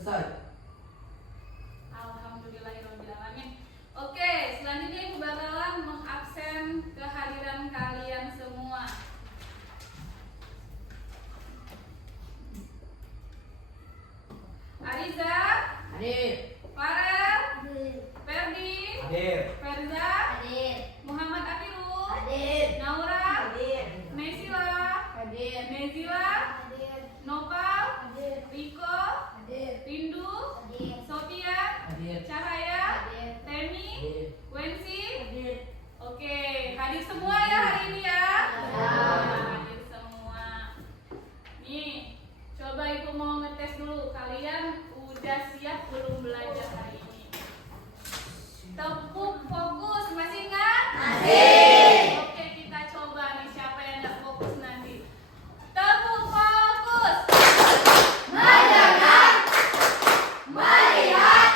Selesai. Alhamdulillahirrahmanirrahim. Oke, selanjutnya Ibu bakalan mengabsen kehadiran kalian semua. Ariza, Hadir. Farel, Hadir. Ferdi, Hadir. Ferza, Hadir. Muhammad Afiru, Hadir. Naura, Hadir. Nesila, Hadir. Nezila, Hadir. Nopal, Hadir. Riko, Hadir. Rindu, Hadir. Sophia, Hadir. Cahaya, Hadir. Temi, Hadir. Wensi. Hadir. Oke, hadir semua ya hari ini ya. Ya. Hadir semua. Nih, coba Ibu mau ngetes dulu. Kalian udah siap belum belajar hari ini? Tepuk fokus, masih ingat? Masih. Oke, kita coba nih siapa yang nggak fokus nanti. Tepuk fokus. Mendengar. Melihat.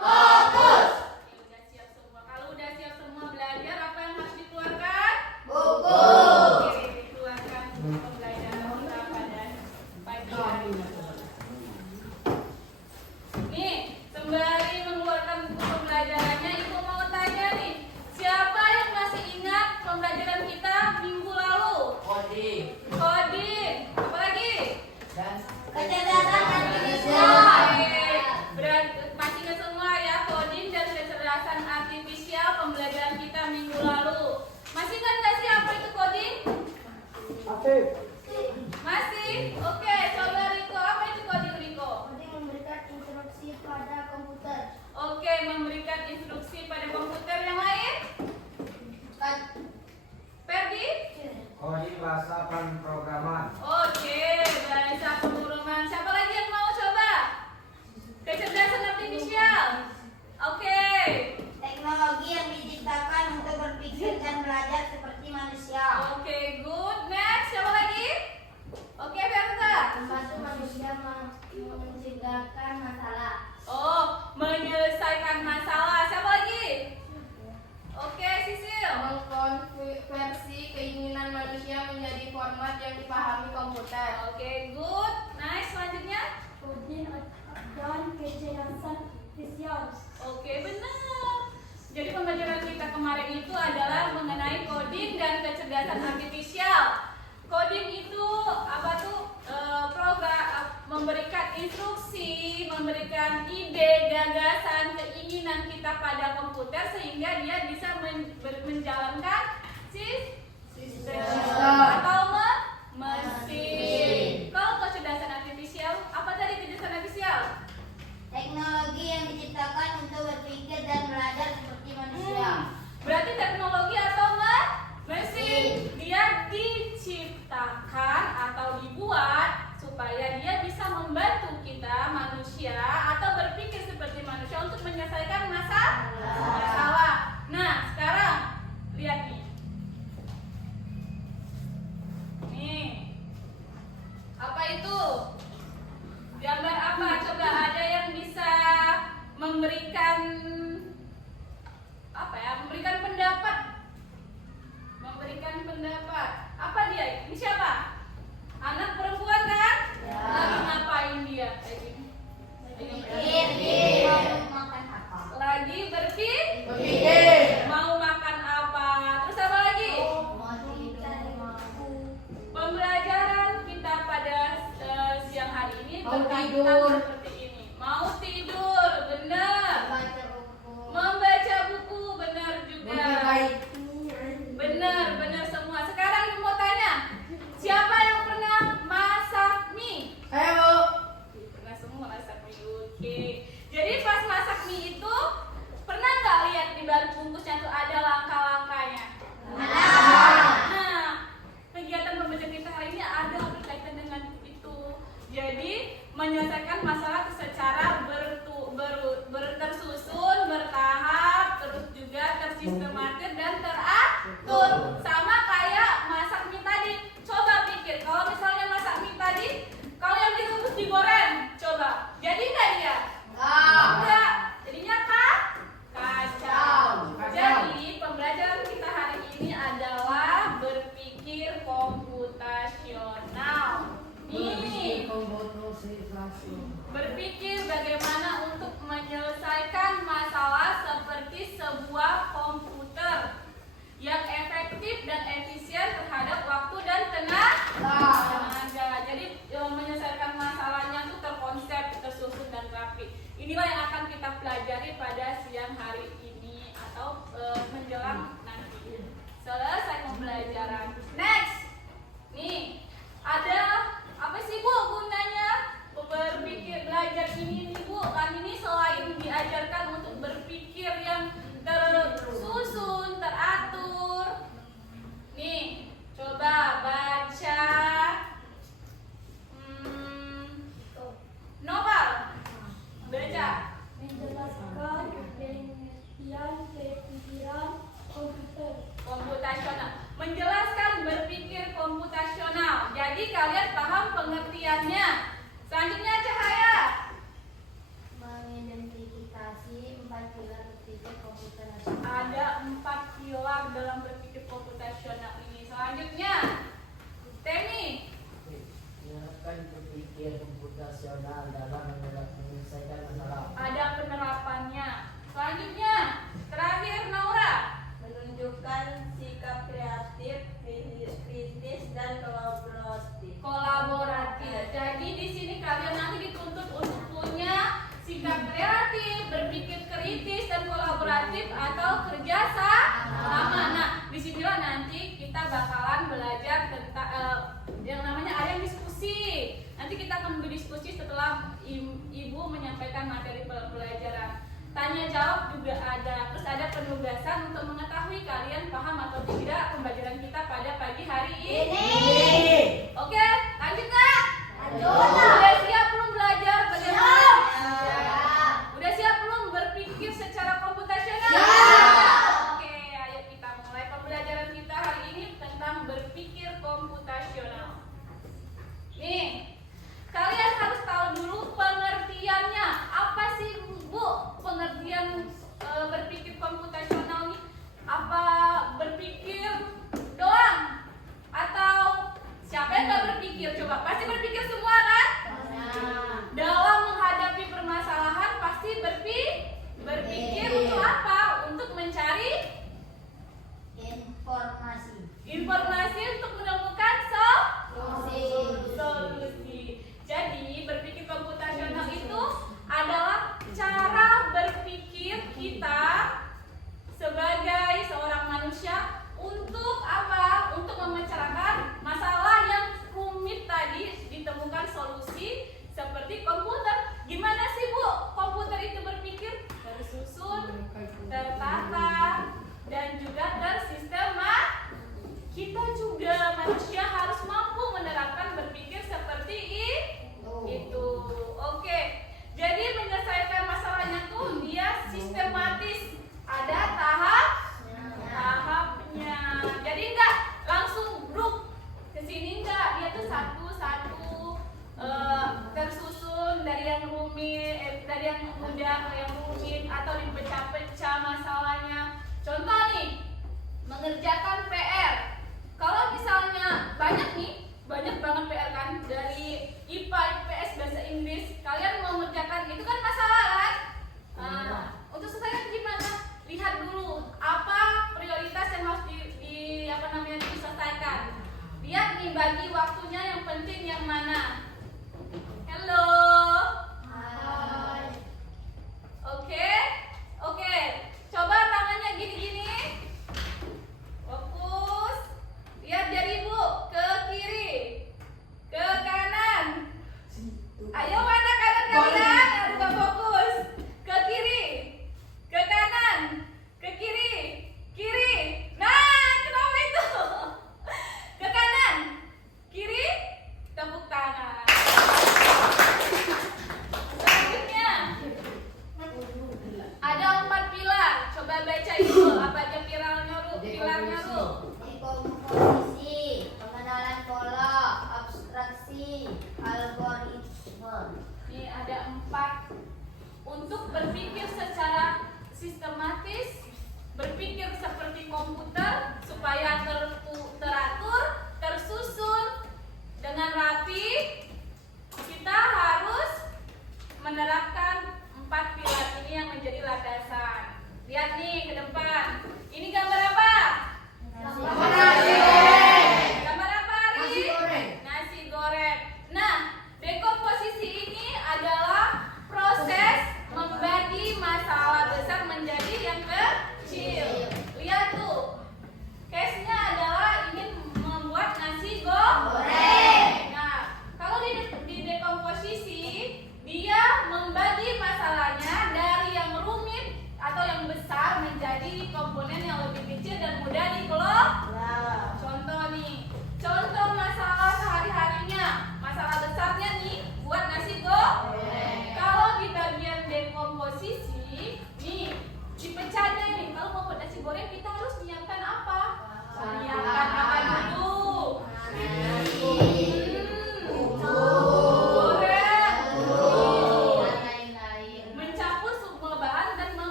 Fokus. Oke, udah siap semua. Kalau udah siap semua belajar, apa yang harus dikeluarkan? Buku. Oke, dikeluarkan buku pembelajaran kita pada pagi hari ini. Nih, sembari mengeluarkan buku pembelajarannya, Ibu mau tanya nih, siapa yang masih ingat pembelajaran kita minggu lalu? Coding. Coding, apa lagi? Dan Kecerdasan artifisial. Oke, berarti masih ingat semua ya, coding dan kecerdasan artifisial pembelajaran kita minggu lalu. Masih ingat nggak sih apa itu coding? Aktif. Masih? Oke, coba Riko, apa itu coding Riko? Coding memberikan instruksi pada komputer. Oke, memberikan instruksi pada komputer. Yang lain? Ferdi? Coding bahasa pemrograman. Oke, bahasa pemrograman. Siapa lagi yang mau coba? Kecerdasan artifisial. Oke. Teknologi yang diciptakan untuk berpikir dan belajar seperti manusia. Oke, good. Next, siapa lagi? Oke, Berta. Membantu manusia menciptakan masalah. Oh, menyelesaikan masalah. Siapa lagi? Oke, Sisil. Mengkonversi keinginan manusia menjadi format yang dipahami komputer. Oke, good. Nice. Selanjutnya. Coding dan kecerdasan artifisial. Oke, benar. Jadi pembelajaran kita kemarin itu adalah mengenai coding dan kecerdasan artifisial. Coding itu apa tuh? Program memberikan instruksi, memberikan ide, gagasan, keinginan kita pada komputer sehingga dia bisa menjalankan sistem atau mesin. Kalau kecerdasan artifisial, apa tadi kecerdasan artifisial? Teknologi yang diciptakan untuk berpikir dan belajar seperti manusia. Berarti teknologi atau mesin? Dia diciptakan atau dibuat supaya dia bisa membantu kita manusia atau berpikir seperti manusia untuk menyelesaikan masalah. Nah, sekarang lihat nih. Nih. Apa itu? Gambar apa? Coba ada yang bisa memberikan apa ya? Memberikan pendapat. Memberikan pendapat. Apa dia? Ini siapa? Anak perempuan kan? Ya. Lagi ngapain dia? Berpikir mau makan apa? Lagi Berpikir. mau makan apa? Terus apa lagi? Mau tidur mau. Pembelajaran kita pada siang hari ini Mau berkaitan tidur. seperti ini. Mau tidur, benar. Baca buku. Membaca buku, benar juga. Memperbaiki. Benar semua. Sekarang Ibu mau tanya, siapa yang pernah masak mie? Ayo. Pernah semua masak mie. Oke. Jadi Berpikir bagaimana untuk menyelesaikan masalah seperti sebuah komputer yang efektif dan efisien terhadap waktu dan tenaga. Jadi menyelesaikan masalahnya itu terkonsep, tersusun dan rapi. Inilah yang akan kita pelajari pada siang hari ini atau menjelang nanti. Selesai pembelajaran. Next. Nih, ada apa sih Bu gunanya berpikir belajar ini nih Bu? Kan ini selain diajarkan untuk berpikir yang tersusun, teratur. Nih, coba baca novel. Baca. Menjelaskan pengertian berpikiran komputer. Komputasional. Menjelaskan berpikir komputasional. Jadi kalian paham pengertiannya. Selanjutnya Cahaya. Mengidentifikasi 4 pilar berpikir komputer nasional. Ada 4 pilar dalam berpikir komputasional ini. Selanjutnya Temi. Menerapkan berpikir komputasional dalam menyelesaikan masalah. Ada penerapannya. Selanjutnya terakhir Naura. Menunjukkan sikap kreatif, kritis, dan Kolaboratif. Jadi di sini kalian nanti dituntut untuk punya sikap kreatif, berpikir kritis dan kolaboratif atau kerja sama. Nah, disinilah nanti kita bakalan belajar tentang yang namanya area diskusi. Nanti kita akan berdiskusi setelah ibu menyampaikan materi pelajaran. Tanya jawab juga ada. Terus ada penugasan untuk mengetahui kalian paham atau tidak pembelajaran kita pada pagi hari ini. Oke, lanjut Kak. Udah siap belum belajar bagaimana? Udah siap belum berpikir secara komputasional? Oke, ayo kita mulai pembelajaran kita hari ini tentang berpikir komputasional. Nih, kalian harus tahu dulu pengertiannya. Apa sih Bu pengertian berpikir komputasional nih? Apa berpikir doang? Atau siapa yang gak berpikir? Coba, pasti berpikir semua kan? Dalam menghadapi permasalahan pasti berpikir untuk apa? Untuk mencari informasi untuk menemukan solusi. Jadi berpikir komputasional itu adalah cara berpikir kita sebagai seorang manusia untuk apa? Untuk memecahkan masalah yang rumit tadi, ditemukan solusi seperti komputer. Gimana sih Bu komputer itu berpikir? Tersusun, tertata, dan juga tersistematis. Kita juga manusia harus mampu menerapkan berpikir seperti itu. Oke. Jadi menyelesaikan masalahnya tuh dia sistematis. Ada tahapnya. Jadi enggak langsung bruk ke sini enggak. Dia tuh satu-satu tersusun dari yang rumit, dari yang mudah ke yang rumit atau dipecah-pecah masalahnya. Contoh nih, mengerjakan PR. Kalau misalnya banyak banget PR kan dari IPA, IPS, bahasa Inggris. Kalian mau mengerjakan itu kan masalah kan? Untuk selesaikan gimana? Lihat dulu apa prioritas yang harus diselesaikan. Lihat nih bagi waktunya yang penting yang mana. Halo. Hai. Oke. Coba tangannya gini-gini. Fokus. Lihat jari Ibu ke kiri, ke kanan. Ayo mana kanan kalian? Bukan fokus. Ke kiri, ke kanan, ke kiri, kiri. Nah, kenapa itu? Ke kanan, kiri, tepuk tangan.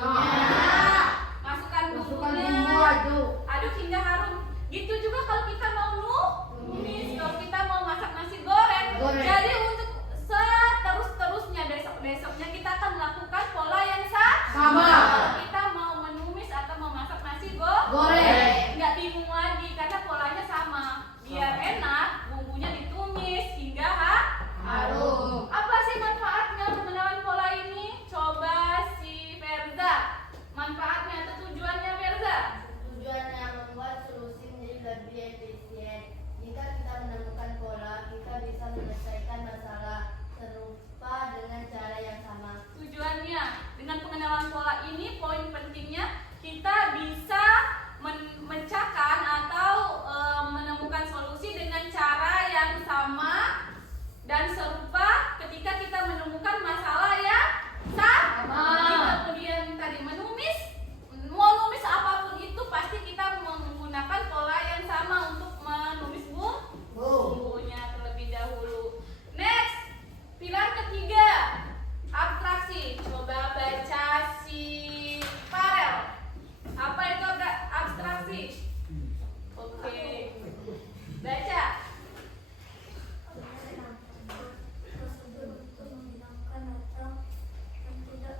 Nah, masukkan bumbunya. bumbu aduk. Aduk hingga harum. Gitu juga kalau kita mau numis, kalau kita mau masak nasi goreng. Goreng. Jadi untuk seterus-terusnya besok-besoknya kita akan melakukan pola yang Sama. Kalau kita mau menumis atau mau masak nasi Goreng. nggak bingung lagi karena polanya sama. Biar enak, bumbunya ditumis hingga Harum. Apa sih manfaatnya pengenalan pola ini? Coba si Verza. Manfaatnya atau tujuannya Verza? Tujuannya membuat solusi menjadi lebih efisien. Jika kita menemukan pola, kita bisa menyelesaikan masalah serupa dengan cara yang sama. Tujuannya dengan pengenalan pola ini poin pentingnya kita bisa memecahkan atau menemukan solusi dengan cara yang sama dan serupa ketika kita menemukan masalah yang sama. Kemudian tadi mau numis apapun itu pasti kita menggunakan pola yang sama untuk menumis bumbunya terlebih dahulu. Next, pilar ketiga, abstraksi. Coba baca si Farel. Apa itu abstraksi? Oke. Baca. Prosedur untuk menghilangkan atau yang tidak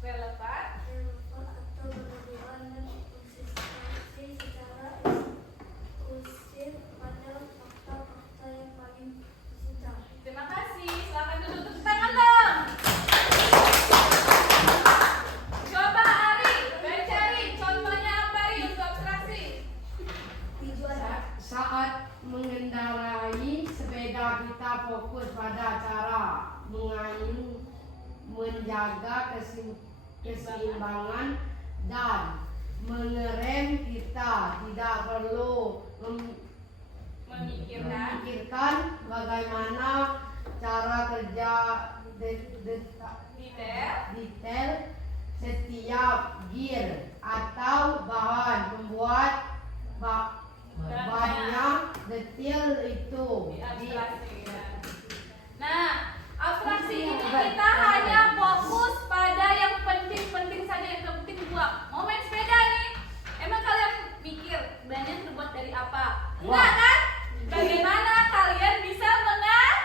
Relevan. relevan atau berlebihan dan konsistensi secara eksklusif pada fakta-fakta yang paling tersedia. Terima kasih. Silakan duduk, tepuk tangan dong. Coba Ari, baca Ari. Contohnya apa Ari untuk abstraksi? Saat mengendarai sepeda kita fokus pada cara mengayuh, menjaga keseimbangan dan mengerem. Kita tidak perlu memikirkan bagaimana cara kerja detail setiap gear atau bahan pembuat banyak detail itu. Nah, abstraksi ini kita hanya fokus pada yang penting-penting saja, yang penting buang. Mau main sepeda nih, emang kalian mikir banyak terbuat dari apa? Enggak kan? Bagaimana kalian bisa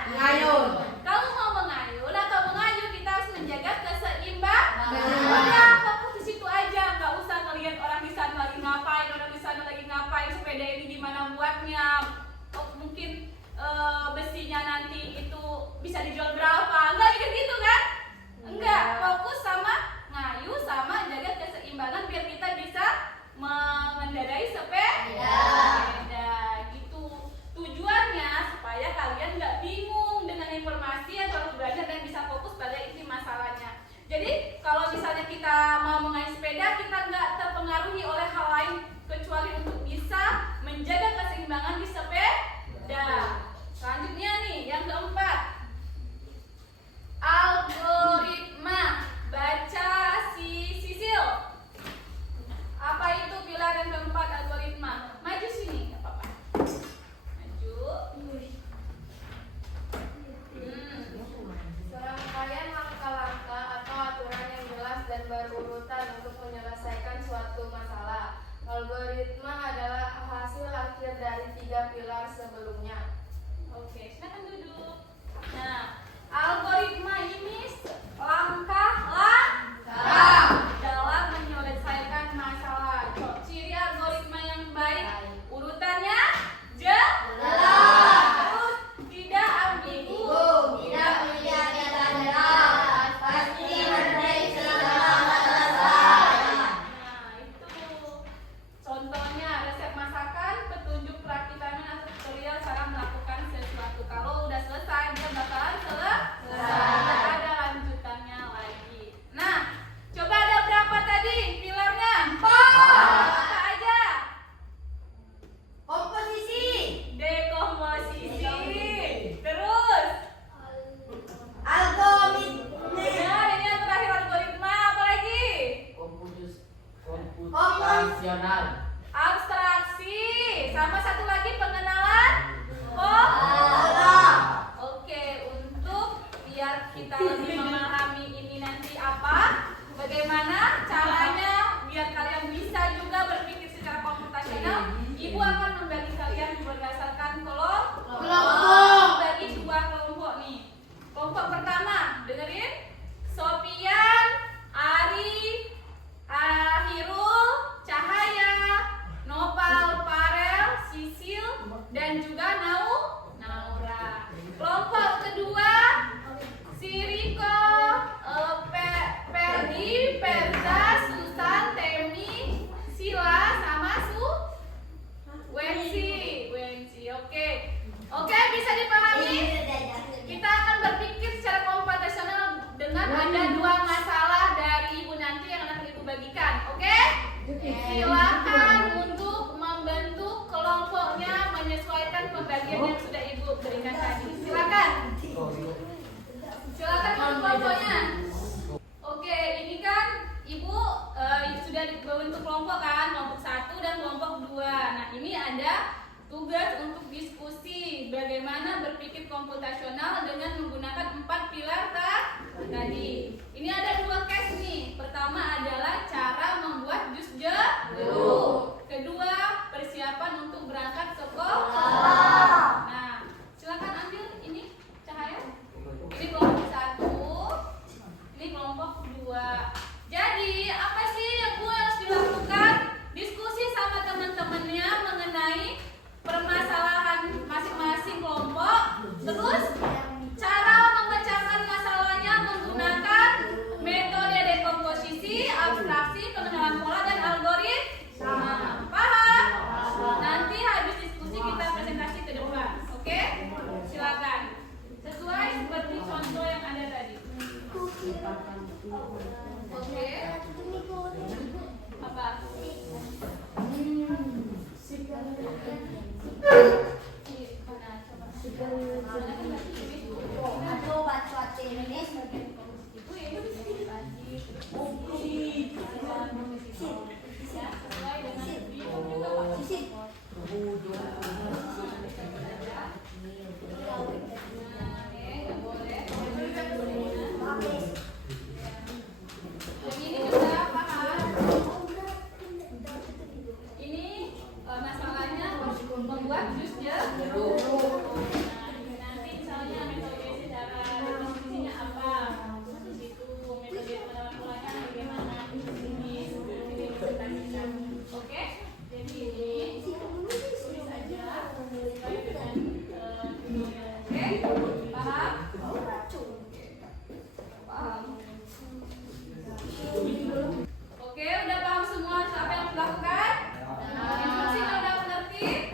Mengayuh. Kalau mau mengayuh atau mengayuh kita harus menjaga keseimbangan. Keseimbangan. Udah fokus di situ aja, nggak usah ngelihat orang di sana lagi ngapain, orang di sana lagi ngapain, sepeda ini gimana buatnya. Oh, mungkin besinya nanti itu bisa dijual berapa? Enggak gitu kan? Enggak, fokus sama ngayuh sama jaga keseimbangan biar kita bisa mengendarai sepeda. Gitu. Tujuannya supaya kalian nggak bingung dengan informasi yang terlalu banyak dan bisa fokus pada inti masalahnya. Jadi kalau misalnya kita mau mengayuh sepeda, kita nggak terpengaruhi oleh hal lain kecuali untuk bisa menjaga keseimbangan di sepeda. Selanjutnya nih, yang keempat, algoritma. Baca si Sisil. Apa itu pilar yang keempat, algoritma? Maju sini, nggak apa-apa. Maju. Serangkaian langkah-langkah atau aturan yang jelas dan berurutan untuk menyelesaikan suatu masalah. Algoritma adalah hasil akhir dari 3 pilar sebelumnya. Oke, silakan duduk. Nah, algoritma ini langkah dalam menyelesaikan masalah. Ciri algoritma yang baik, urutannya jelas, terus tidak ambigu, Tidak punya kata jelas, pasti memperbaiki segala masalah. Nah, itu contohnya resep masakan, petunjuk perakitan atau tutorial cara melakukan sesuatu. Kalau udah selesai, dia bakalan selesai. Tidak ada lanjutannya lagi. Nah, coba ada berapa tadi pilarnya? 4. Apa aja? Komposisi, Dekomposisi. Terus? algoritma, Nah, ini yang terakhir algoritma. Apa lagi? Komputasional. Abstraksi. Sama satu lagi pengenalan pola. Oke, untuk biar kita lebih memahami ini nanti apa, bagaimana cara Ibu akan membagi kalian berdasarkan Kelompok. bagi dua kelompok nih. Kelompok pertama, dengerin. Sopian, Ari, Ahirul, Cahaya, Nopal, Farel, Sisil, dan juga Naura. Kelompok kedua, si Riko, Ferdi, Perza, Susan, Temi, Sila, sama Wensi. Oke, bisa dipahami? Kita akan berpikir secara komputasional dengan ada dua masalah dari Ibu nanti yang akan Ibu bagikan. Oke? Silakan untuk membentuk kelompoknya menyesuaikan pembagian yang sudah Ibu berikan tadi. Silakan. Silakan kelompoknya. Oke, ini kan Ibu sudah membentuk kelompok kan, kelompok 1 dan kelompok 2. Nah, ini ada tugas untuk diskusi bagaimana berpikir komputasional dengan menggunakan 4 pilar tadi. Ini ada 2 case nih. Pertama adalah cara membuat jus jeruk. Kedua, persiapan untuk berangkat ke sekolah. Nah, silakan ambil ini Cahaya. Ini kelompok 1, ini kelompok 2. Jadi, apa sih yang Bu harus dilakukan? Diskusi sama teman-temannya mengenai permasalahan masing-masing kelompok. Terus cara memecahkan masalahnya menggunakan metode dekomposisi, abstraksi, pengenalan pola, dan algoritma. Paham? Nanti habis diskusi kita presentasi ke depan. Oke? Silakan. Sesuai seperti contoh yang ada tadi. Oke? Apa? Masalahnya membuat jus jeruk. Nanti misalnya metode cara dekomposisinya apa? Itu metode pengenalan polanya bagaimana? Ini presentasikan. Oke? Jadi ini tulis aja sesuai dengan oke? Paham? Paham. Oke, udah paham semua apa yang dilakukan? Instruksi udah mengerti?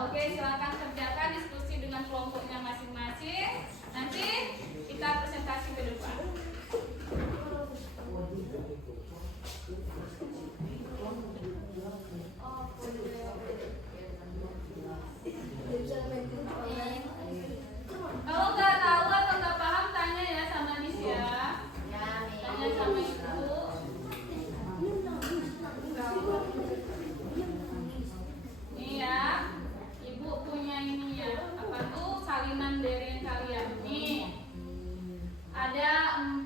Oke, silakan kerjakan diskusi dengan kelompoknya masing-masing. Nanti kita presentasi ke depan. Kalau nggak tahu atau nggak paham, tanya ya sama Nis ya. Tanya sama Ibu. Nih ya, Ibu punya ini ya, apa tuh salinan dari kalian. Nih, ada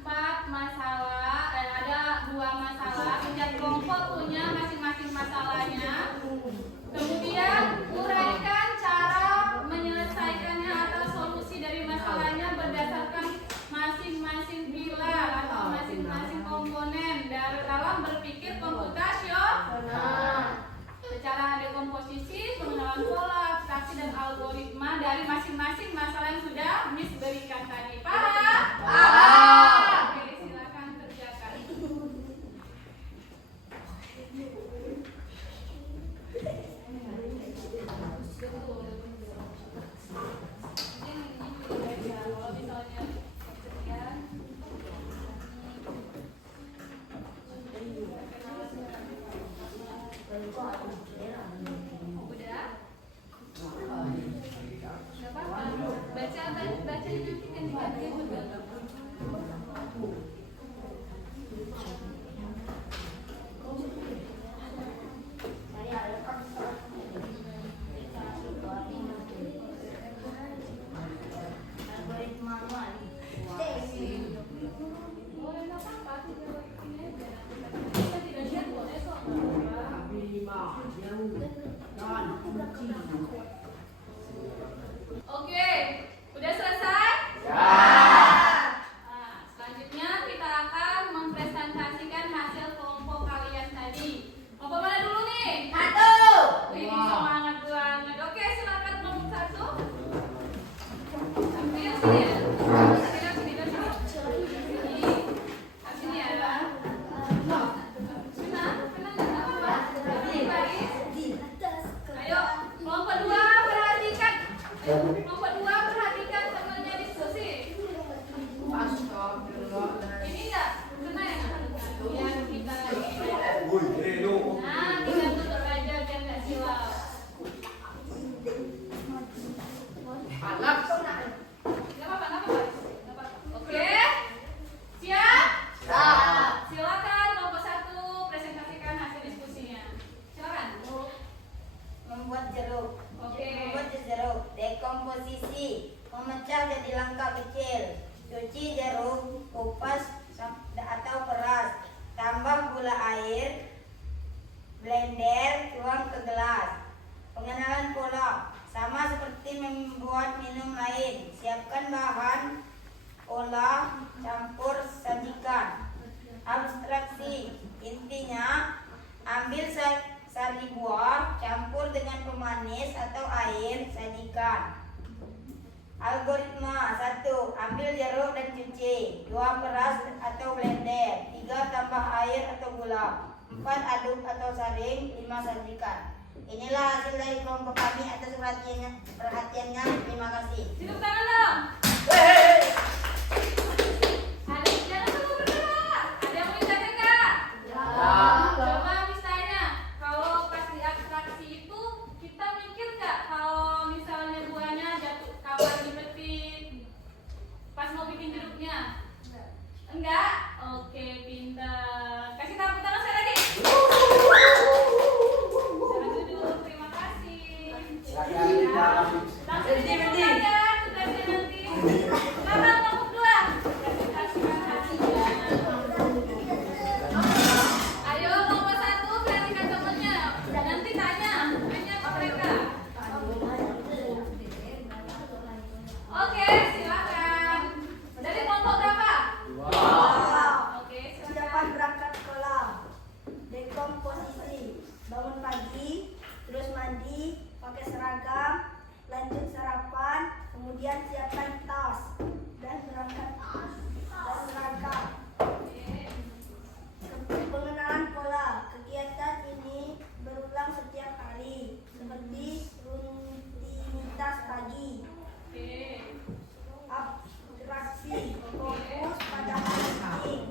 4 masalah, ada 2 masalah. Setiap kelompok punya masing-masing masalahnya. Kemudian uraikan cara menyelesaikannya atau solusi dari masalahnya berdasarkan masing-masing pilar atau masing-masing komponen dalam berpikir komputasional. Secara dekomposisi, pengenalan pola, abstraksi, dan algoritma dari masing-masing masalah yang sudah Miss berikan tadi. Paham? Paham. Oke, silakan kerjakan. Kalau misalnya kemudian udah? Gak apa-apa. Baca nanti ganti-ganti. Oke, udah selesai? Ya. Nah, selanjutnya kita akan mempresentasikan hasil kelompok kalian tadi. Kelompok mana dulu nih? Wih, semangat banget. Oke, silakan kelompok 1. Sini ya. Sini ya. Sini ya. Senang nggak apa-apa? Baik. Ayo, kelompok 2 perhatikan. Kelompok 2 perhatikan temannya diskusi. Ini enggak? Kena ya? Yang kita Nah, kita tutup aja biar nggak silau. Nggak apa-apa, nggak apa-apa. Nggak apa-apa. Oke? Siap? Silakan kelompok 1 presentasikan hasil diskusinya. Silakan. Membuat jeruk. Oke. Membuat jeruk. Dekomposisi. Memecah jadi langkah kecil. Cuci jeruk, kupas atau peras. Tambah gula air. Blender, tuang ke gelas. Pengenalan pola. Sama seperti membuat minum lain. Siapkan bahan, olah, campur, sajikan. Abstraksi. Intinya, ambil sari buah, campur dengan pemanis atau air, sajikan. Algoritma 1. Ambil jeruk dan cuci. 2. Peras atau blender. 3. Tambah air atau gula. 4. Aduk atau saring. 5. Sajikan. Inilah hasil dari kelompok kami. Atas perhatiannya. Terima kasih. Tepuk tangan dong. Jangan lupa bergerak. Ada yang mau ditanyakan nggak? Coba misalnya, kalau pas di abstraksi itu kita mikir nggak kalau misalnya buahnya jatuh kapan dipetik? Pas mau bikin jeruknya? Enggak? Oke, pintar. Kasih tepuk tangan saya lagi. Jangan duduk. Terima kasih. Langsung diberhenti aja tugasnya nanti. Silakan kelompok 2. Presentasikan hasilnya. Ayo kelompok 1 perhatikan temennya. Nanti tanya ke mereka. Oke, silakan. Dari kelompok berapa? Oke, silakan. Silakan berangkat sekolah. Dekomposisi. Bangun pagi, terus mandi, pakai seragam, lanjut sarapan, kemudian siapkan tas dan berangkat dan seragam. Pengenalan pola. Kegiatan ini berulang setiap hari, seperti rutinitas pagi. Oke. Abstraksi. Fokus pada hal penting.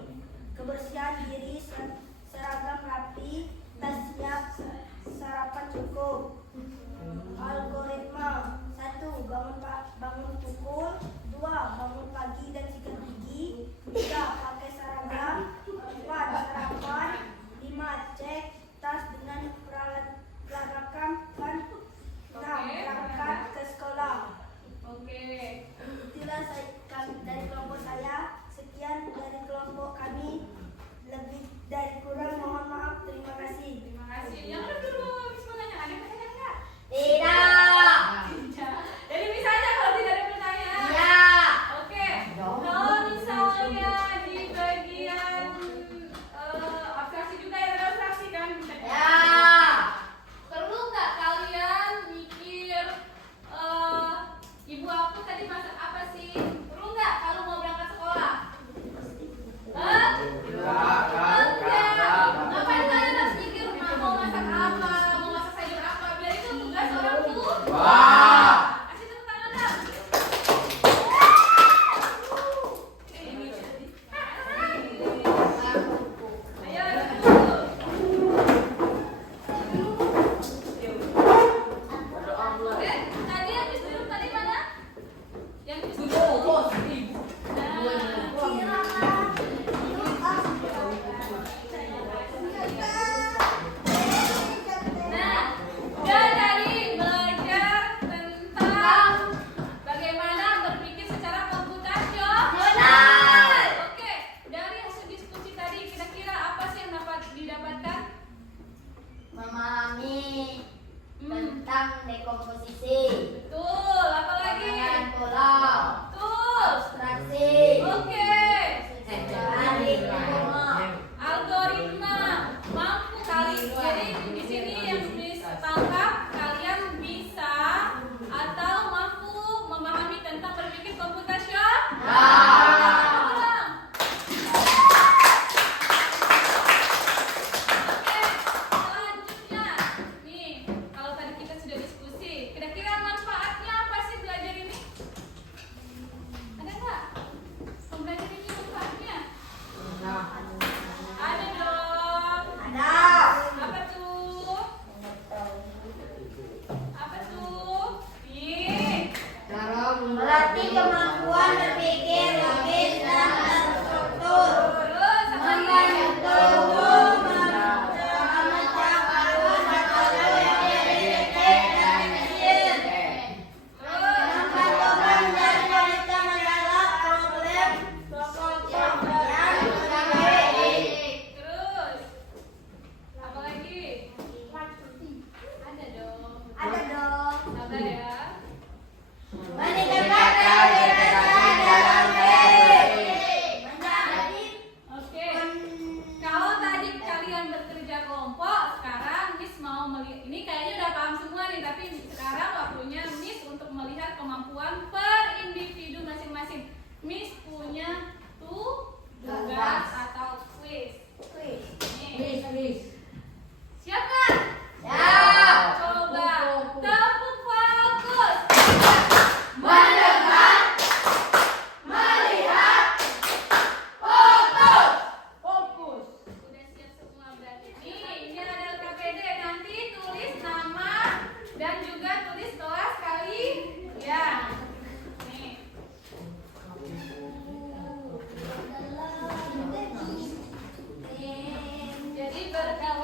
Kebersihan diri, seragam rapi, tas siap, sarapan cukup. Algoritma. 1. Bangun pukul. 2. Bangun pagi dan sikat gigi. 3. Pakai seragam. 4. Sarapan. 5. Cek tas dengan peralatan. 6. Berangkat ke sekolah. Oke. Itulah dari kelompok saya. Sekian dari kelompok kami. Lebih dari kurang mohon maaf. Terima kasih. Terima kasih. Yang dulu habis menanya ada pertanyaan nggak? Tidak. Tidak. Jadi bisa aja kalau tidak ada pertanyaan. Ya. Oke. Kalau misalnya di bagian abstraksi juga ya, ada abstraksi kan? Ya. Perlu nggak kalian mikir ibu aku tadi masak apa sih? Perlu nggak kalau mau berangkat sekolah? Enggak. Ngapain kalian harus mikir mau masak apa, mau masak sayur apa? Biar itu tugas orang tua. Kasih tepuk tangan dong. Ayo, tadi habis duduk tadi mana? Yang di situ. Nah, udah tadi belajar tentang bagaimana berpikir secara komputasi. Oke, dari hasil diskusi tadi kira-kira apa sih yang dapat didapatkan? Memahami tentang dekomposisi, Betul. Apa lagi? penanganan pola, Betul. abstraksi, Oke. algoritma. Algoritma. Mampu kali. Jadi di sini yang tangkap kalian bisa atau mampu memahami tentang berpikir komputasional. Oke, selanjutnya nih, kalau tadi kita sudah diskusi, kira-kira manfaatnya apa sih belajar ini? Ada nggak? Belajar ini manfaatnya? Ada dong. Ada. Apa tuh? Apa tuh? Nih. Melatih kemampuan berpikir logis dan terstruktur. Terus apa lagi? Membantu memecahkan metode yang dideteksi dan mesin. Terus Membantu belajar bisa mendalam problem yang berbagai. Terus apa lagi? Ada dong. Ada dong. Sabar ya. Meningkatkan kecerdasan dalam diri. Menjadi Oke. Kalau tadi kalian bekerja kelompok, sekarang Miss mau melihat. Ini kayaknya udah paham semua nih, tapi sekarang waktunya Miss untuk melihat kemampuan per individu masing-masing. Miss punya tugas atau quiz. Nih. Siap nggak? Coba tepuk fokus. Mendengar, melihat, fokus. Udah siap semua berarti. Ini ada KPD, nanti tulis nama dan juga tulis kelas kalian. Nih. Jadi berkali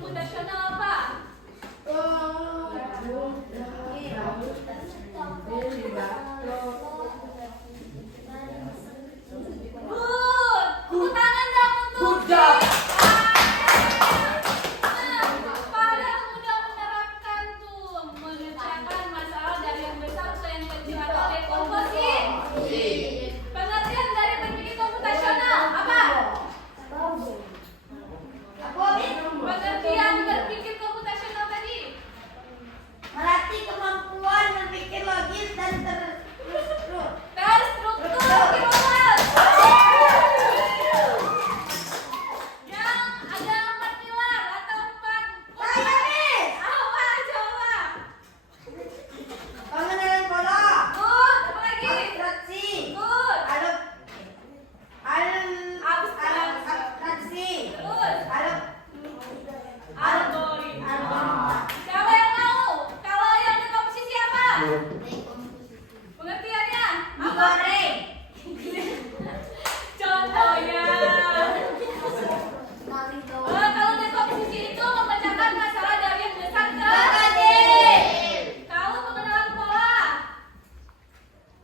komputasional apa? Good. Tepuk tangan dong untuk Good job. Pada sudah menerapkan tuh memecahkan masalah dari yang besar ke yang kecil atau dekomposisi. Pengertian dari berpikir komputasional apa? Pengertian berpikir komputasional tadi. Melatih kemampuan berpikir logis dan terstruktur. Terstruktur keywords. Yang ada 4 pilar atau 4 Saya, Miss. apa coba? Pengenalan pola, Good. Apa lagi? abstraksi, Good. abstraksi, Terus. Algoritma. algoritma. Siapa yang mau? Kalau yang di komposisi apa? Pengertiannya apa? Digoreng. Contohnya. Kalau di komposisi itu memecahkan masalah dari yang besar ke Kecil. Kalau pengenalan pola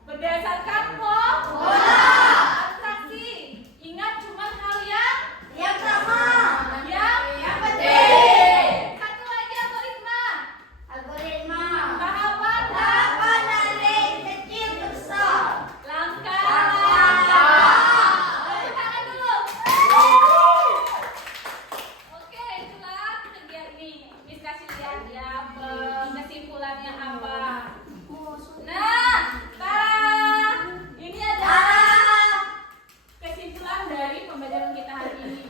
berdasarkan pola. Abstraksi. Ingat cuma hal Yang sama. yang penting. Satu lagi algoritma. Algoritma. Tahapan Tahapan dari kecil ke besar. langkah. Tepuk tangan dulu. Oke, itulah kegiatan nih. Miss kasih lihat ya kesimpulannya apa. Nah, Tara, ini adalah kesimpulan dari pembelajaran kita hari ini.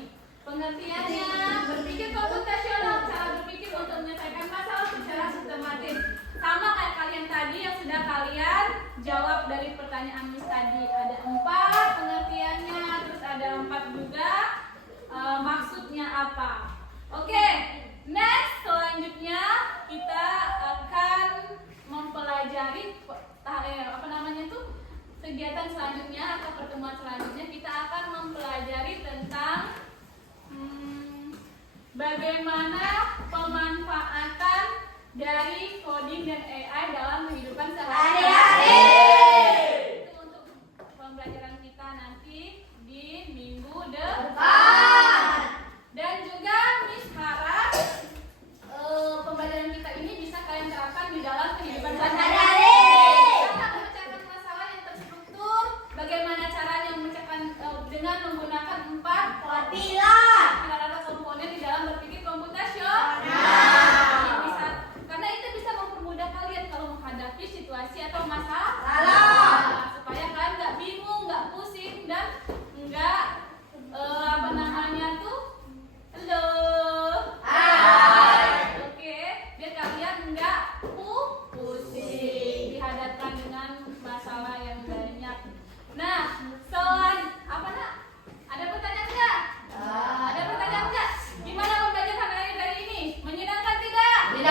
Pengertiannya, berpikir komputasional, cara berpikir untuk menyelesaikan masalah secara sistematis. Sama kayak kalian tadi yang sudah kalian jawab dari pertanyaan Miss tadi. Ada 4 pengertiannya, terus ada 4 juga maksudnya apa. Oke, next selanjutnya kita akan mempelajari kegiatan selanjutnya atau pertemuan selanjutnya kita akan mempelajari tentang bagaimana pemanfaatan dari coding dan AI dalam kehidupan sehari-hari. Itu untuk pembelajaran kita nanti di minggu depan. Dan juga Miss harap pembelajaran kita ini bisa kalian terapkan di dalam kehidupan sehari-hari. Cara memecahkan masalah yang terstruktur, bagaimana caranya memecahkan dengan menggunakan 4 pilar atau komponen di dalam berpikir komputasional. Karena itu bisa mempermudah kalian kalau menghadapi situasi atau masalah, supaya kalian nggak bingung, nggak pusing, dan nggak Oke, biar kalian nggak pusing dihadapkan dengan masalah yang banyak. Nah, ada pertanyaan nggak? Ada pertanyaan nggak? Gimana pembelajaran hari ini? Menyenangkan tidak? Seru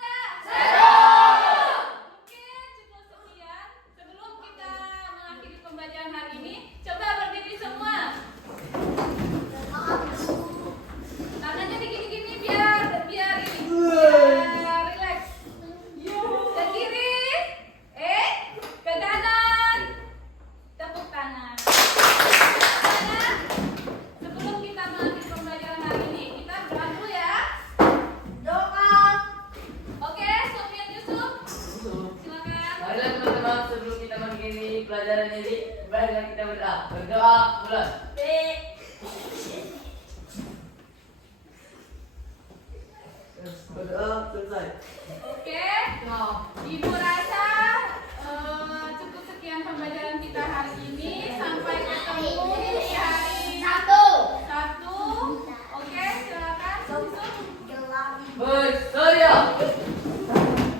nggak? Oke, cukup sekian. Sebelum kita mengakhiri pembelajaran hari ini, coba berdiri semua. Tangannya digini-gini biar relax. Ke kiri, ke kanan. Tepuk tangan. Nah, sebelum kita mengakhiri pembelajaran hari ini, kita berdoa dulu ya. Doa. Oke, Sofian Yusuf, silakan. Marilah teman-teman, sebelum kita mengakhiri pelajaran ini, baiklah kita berdoa. Berdoa, mulai. Berdoa, selesai. Oke, Ibu rasa cukup sekian pembelajaran kita hari ini. Sampai ketemu di hari Sabtu. Oke, silakan. Yusuf. Bersedia.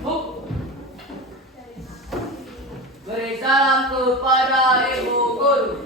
Buk. Beri salam kepada Ibu Guru.